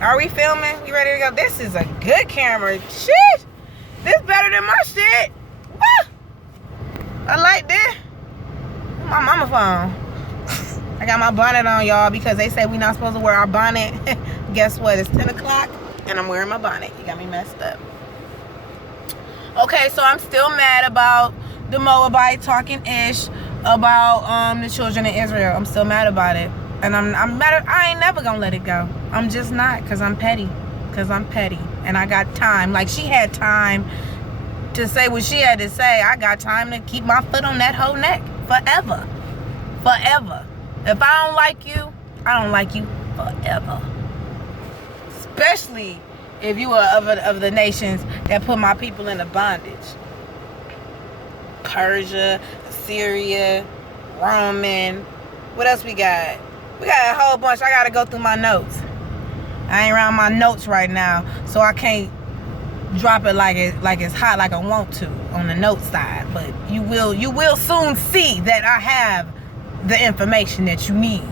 Are we filming? You ready to go? This is a good camera. Shit! This better than my shit. Woo! I like this. My mama phone. I got my bonnet on, y'all, because they say we not supposed to wear our bonnet. Guess what? It's 10 o'clock and I'm wearing my bonnet. You got me messed up. Okay, so I'm still mad about the Moabite talking ish about the children of Israel. I'm still mad about it. And I'm mad. I ain't never gonna let it go. I'm just not, because I'm petty. And I got time. Like, she had time to say what she had to say. I got time to keep my foot on that whole neck forever. If I don't like you, I don't like you forever. Especially if you are of the nations that put my people into bondage. Persia, Syria, Roman. What else we got? We got a whole bunch. I gotta go through my notes. I ain't around my notes right now, so I can't drop it like it's hot like I want to on the note side. But you will soon see that I have the information that you need.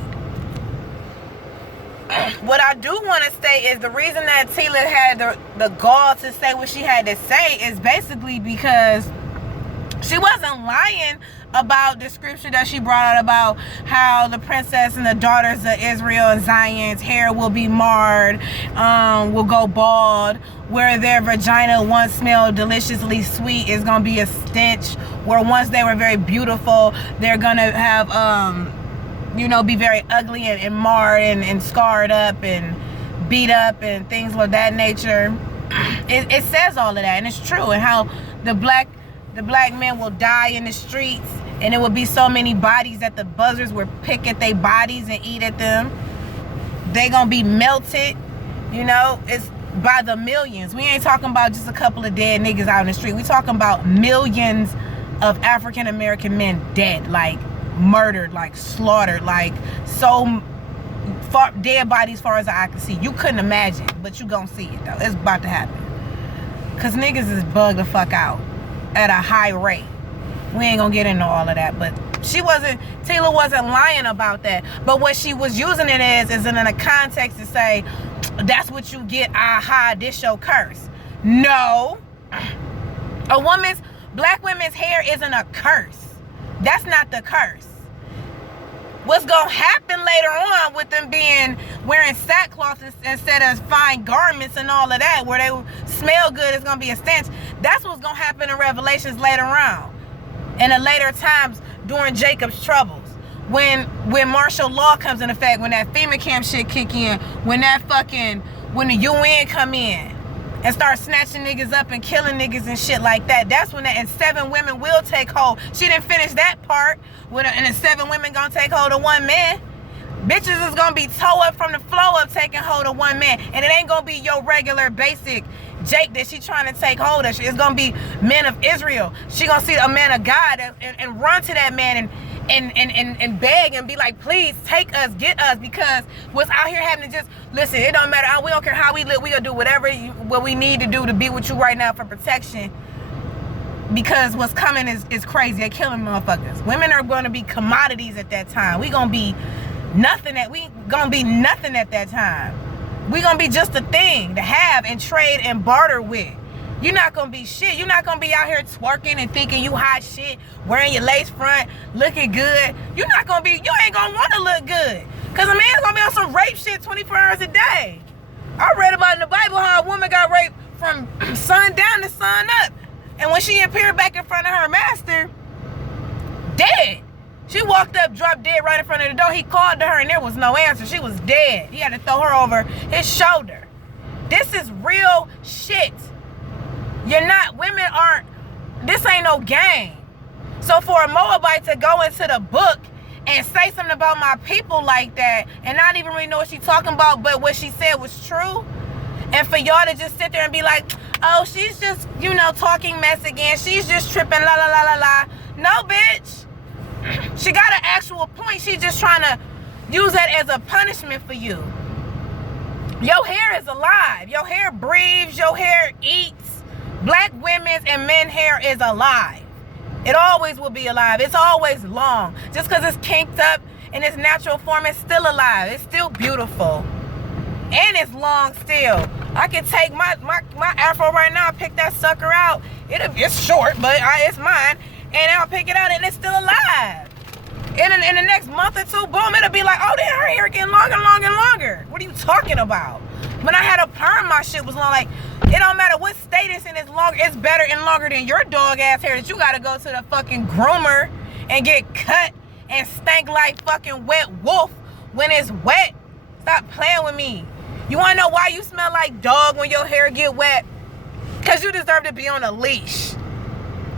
What I do want to say is the reason that Tila had the gall to say what she had to say is basically because she wasn't lying about the scripture that she brought out about how the princess and the daughters of Israel and Zion's hair will be marred, will go bald, where their vagina once smelled deliciously sweet is going to be a stench, where once they were very beautiful, they're going to have, be very ugly and marred and scarred up and beat up and things of that nature. It says all of that, and it's true, and how the black men will die in the streets, and it will be so many bodies that the buzzards will pick at their bodies and eat at them. They gonna be melted, it's by the millions. We ain't talking about just a couple of dead niggas out in the street. We talking about millions of African American men dead, like murdered, like slaughtered, like so far, dead bodies far as the eye can see. You couldn't imagine, but you gonna see it though. It's about to happen. Cause niggas is bugged the fuck out at a high rate. We ain't gonna get into all of that, but Tila wasn't lying about that. But what she was using it as is in a context to say, that's what you get, aha, this your curse. No. Black women's hair isn't a curse. That's not the curse. What's gonna happen later on with them wearing sackcloth instead of fine garments and all of that, where they smell good, it's gonna be a stench. That's what's gonna happen in Revelations later on, in the later times during Jacob's troubles, when martial law comes in effect, when that FEMA camp shit kick in, when the UN come in and start snatching niggas up and killing niggas and shit like that. That's when and 7 women will take hold. She didn't finish that part. And the 7 women gonna take hold of 1 man. Bitches is gonna be toe up from the flow up taking hold of 1 man. And it ain't gonna be your regular basic Jake that she trying to take hold of. It's gonna be men of Israel. She gonna see a man of God and run to that man and beg and be like, please take us, get us, because what's out here having to just listen, it don't matter, we don't care how we live, we gonna do what we need to do to be with you right now for protection, because what's coming is crazy. They're killing motherfuckers. Women are going to be commodities at that time. We gonna be nothing at that time. We gonna be just a thing to have and trade and barter with. You're not gonna be shit. You're not gonna be out here twerking and thinking you hot shit, wearing your lace front, looking good. You ain't gonna wanna look good. Cause a man's gonna be on some rape shit 24 hours a day. I read about in the Bible how a woman got raped from sun down to sun up. And when she appeared back in front of her master, dead. She walked up, dropped dead right in front of the door. He called to her and there was no answer. She was dead. He had to throw her over his shoulder. This is real shit. This ain't no game. So for a Moabite to go into the book and say something about my people like that and not even really know what she's talking about, but what she said was true, and for y'all to just sit there and be like, oh, she's just, talking mess again. She's just tripping, la, la, la, la, la. No, bitch. She got an actual point. She's just trying to use that as a punishment for you. Your hair is alive. Your hair breathes. Your hair eats. Black women's and men's hair is alive. It always will be alive. It's always long. Just because it's kinked up in its natural form, it's still alive. It's still beautiful. And it's long still. I can take my afro right now, pick that sucker out. It's short, but it's mine. And I'll pick it out and it's still alive. In the next month or two, boom, it'll be like, oh, damn, her hair getting longer and longer and longer. What are you talking about? When I had a perm, my shit was long. Like, it don't matter what state it's in, it's better and longer than your dog ass hair that you gotta go to the fucking groomer and get cut and stank like fucking wet wolf when it's wet. Stop playing with me. You wanna know why you smell like dog when your hair get wet? Because you deserve to be on a leash.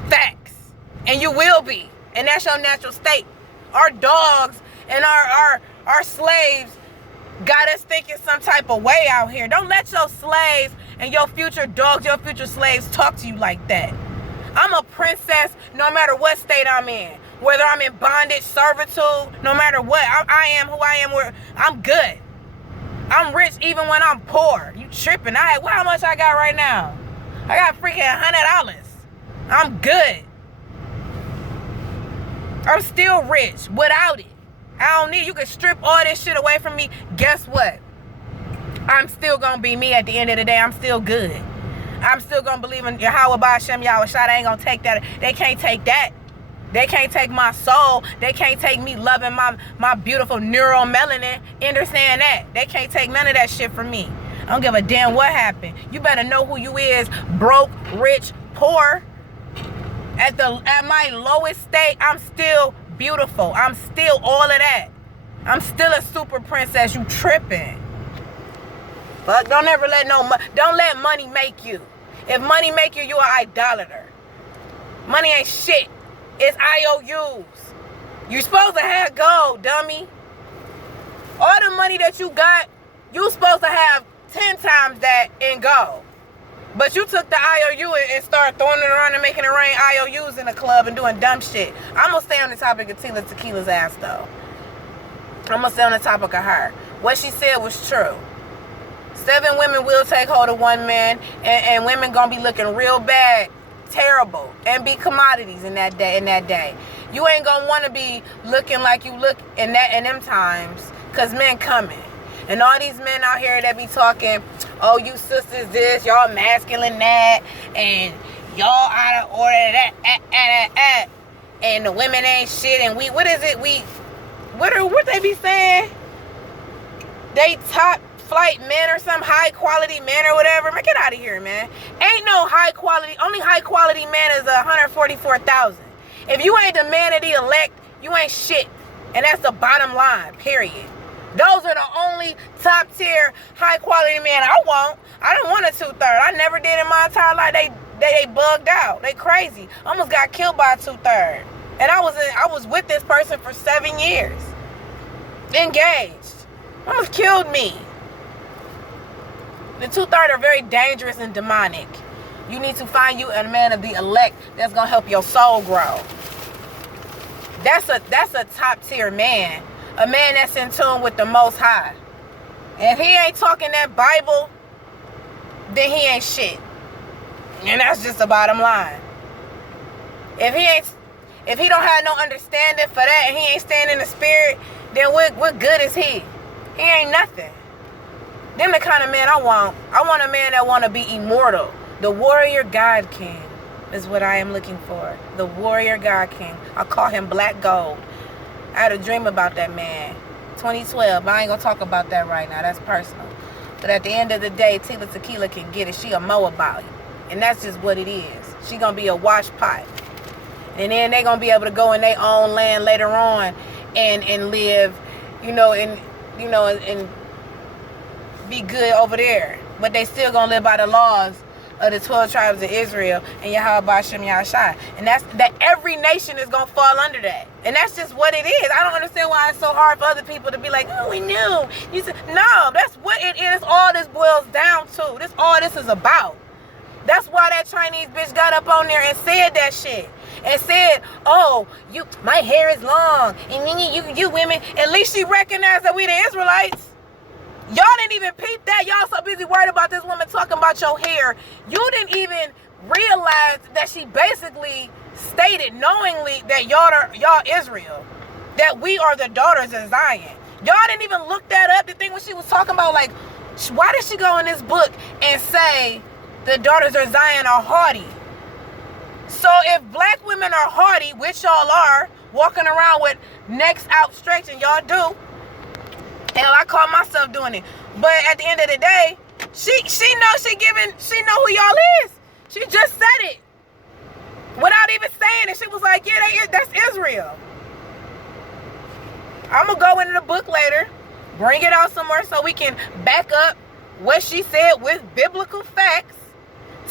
Facts. And you will be. And that's your natural state. Our dogs and our slaves got us thinking some type of way out here. Don't let your slaves and your future dogs, your future slaves talk to you like that. I'm a princess no matter what state I'm in. Whether I'm in bondage, servitude, no matter what. I am who I am. I'm good. I'm rich even when I'm poor. You tripping. How much I got right now? I got freaking $100. I'm good. I'm still rich without it. I don't need, you can strip all this shit away from me. Guess what? I'm still gonna be me at the end of the day. I'm still good. I'm still gonna believe in Yahweh Ba'Shem Yahweh Shai. They ain't gonna take that. They can't take that. They can't take my soul. They can't take me loving my beautiful neuromelanin. Understand that? They can't take none of that shit from me. I don't give a damn what happened. You better know who you is. Broke, rich, poor. At my lowest state, I'm still beautiful. I'm still all of that. I'm still a super princess. You tripping. But don't ever don't let money make you. If money make you, you an idolater. Money ain't shit. It's IOUs. You supposed to have gold, dummy. All the money that you got, you supposed to have 10 times that in gold. But you took the IOU and started throwing it around and making it rain IOUs in the club and doing dumb shit. I'm going to stay on the topic of Tila Tequila's ass, though. I'm going to stay on the topic of her. What she said was true. 7 women will take hold of 1 man, and women going to be looking real bad, terrible, and be commodities in that day. You ain't going to want to be looking like you look in them times, because men coming. And all these men out here that be talking, oh, you sisters this, y'all masculine that, and y'all out of order that, and the women ain't shit, and what they be saying? They top flight men or some high quality men or whatever. Man, get out of here, man. Ain't no high quality, only high quality man is 144,000. If you ain't the man of the elect, you ain't shit. And that's the bottom line, period. Those are the only top tier high quality men I want. I don't want a 2/3. I never did in my entire life. They bugged out. They crazy. Almost got killed by a 2/3. And I was with this person for 7 years. Engaged. Almost killed me. The 2/3 are very dangerous and demonic. You need to find you a man of the elect that's gonna help your soul grow. That's a top tier man. A man that's in tune with the Most High. And if he ain't talking that Bible, then he ain't shit. And that's just the bottom line. If he don't have no understanding for that and he ain't standing in the spirit, then what good is he? He ain't nothing. Them the kind of man I want. I want a man that want to be immortal. The warrior God King is what I am looking for. The warrior God King. I call him Black Gold. I had a dream about that man. 2012. But I ain't going to talk about that right now. That's personal. But at the end of the day, Tila Tequila can get it. She a Moabite. And that's just what it is. She going to be a wash pot. And then they going to be able to go in their own land later on and live, and be good over there. But they still going to live by the laws of the 12 tribes of Israel and Yahweh Ba'Shem Yahweh Shai. And that's that every nation is going to fall under that. And that's just what it is. I don't understand why it's so hard for other people to be like, oh, we knew. You said, no, that's what it is. All this boils down to. All this is about. That's why that Chinese bitch got up on there and said that shit. And said, oh, my hair is long. And you women, at least she recognized that we the Israelites. Y'all didn't even peep that. Y'all so busy worried about this woman talking about your hair. You didn't even realize that she basically stated knowingly that y'all Israel. That we are the daughters of Zion. Y'all didn't even look that up. The thing when she was talking about like, Why did she go in this book and say the daughters of Zion are haughty? So if black women are haughty, which y'all are, walking around with necks outstretched, and y'all do, hell, I call myself doing it. But at the end of the day, she know who y'all is. She just said it without even saying it. She was like, yeah, that's Israel. I'm gonna go into the book later, bring it out somewhere so we can back up what she said with biblical facts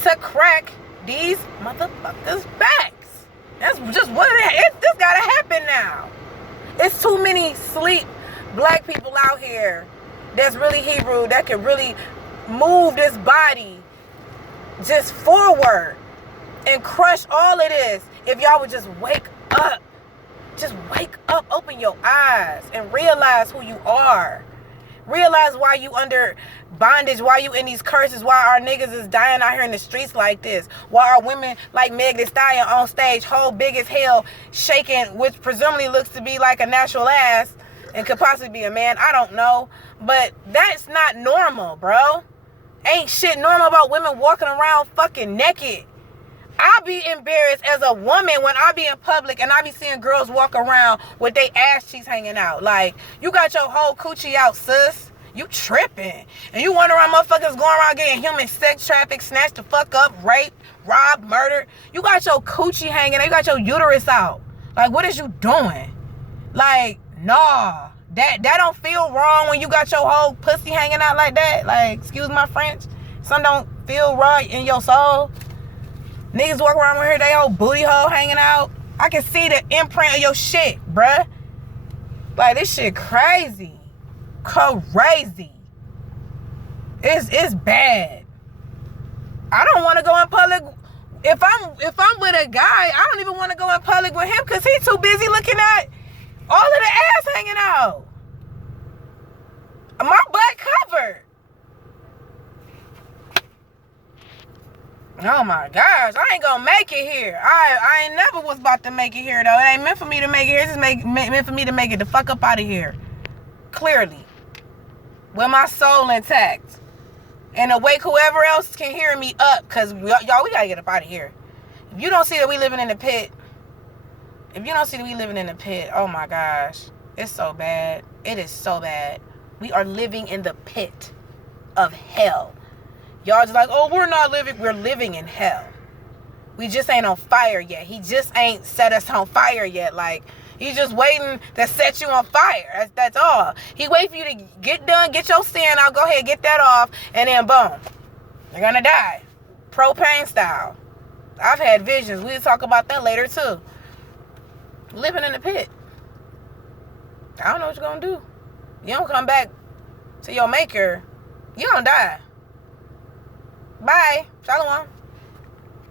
to crack these motherfuckers' backs. That's just what it is. This gotta happen now. It's too many sleep black people out here that's really Hebrew, that can really move this body just forward and crush all of this. If y'all would just wake up. Just wake up, open your eyes, and realize who you are. Realize why you under bondage, why you in these curses, why our niggas is dying out here in the streets like this, why our women like Meg Thee Stallion on stage, whole big as hell, shaking, which presumably looks to be like a natural ass and could possibly be a man. I don't know, but that's not normal, bro. Ain't shit normal about women walking around fucking naked. I be embarrassed as a woman when I be in public and I be seeing girls walk around with their ass cheeks hanging out. Like, you got your whole coochie out, sis. You tripping. And you wonder why motherfuckers going around getting human sex trafficked, snatched the fuck up, raped, robbed, murdered. You got your coochie hanging out. You got your uterus out. Like, what is you doing? Like, nah. That don't feel wrong when you got your whole pussy hanging out like that. Like, excuse my French. Something don't feel right in your soul. Niggas walk around with her, they old booty hole hanging out. I can see the imprint of your shit, bruh. Like, this shit crazy. Crazy. It's bad. I don't want to go in public. If I'm with a guy, I don't even want to go in public with him because he's too busy looking at all of the ass hanging out. My butt covered. Oh my gosh, I ain't gonna make it here. I ain't never was about to make it here though. It ain't meant for me to make it here. It's just meant for me to make it the fuck up out of here. Clearly. With my soul intact. And awake whoever else can hear me up. Cause y'all, we gotta get up out of here. If you don't see that we living in the pit. Oh my gosh. It's so bad. It is so bad. We are living in the pit of hell. Y'all just like, oh, we're living in hell. We just ain't on fire yet. He just ain't set us on fire yet. Like, he's just waiting to set you on fire. That's all. He wait for you to get done, get your sin out, go ahead, get that off, and then boom. You're gonna die. Propane style. I've had visions. We'll talk about that later too. Living in the pit. I don't know what you're gonna do. You don't come back to your maker, you gonna die. Bye. Shalom.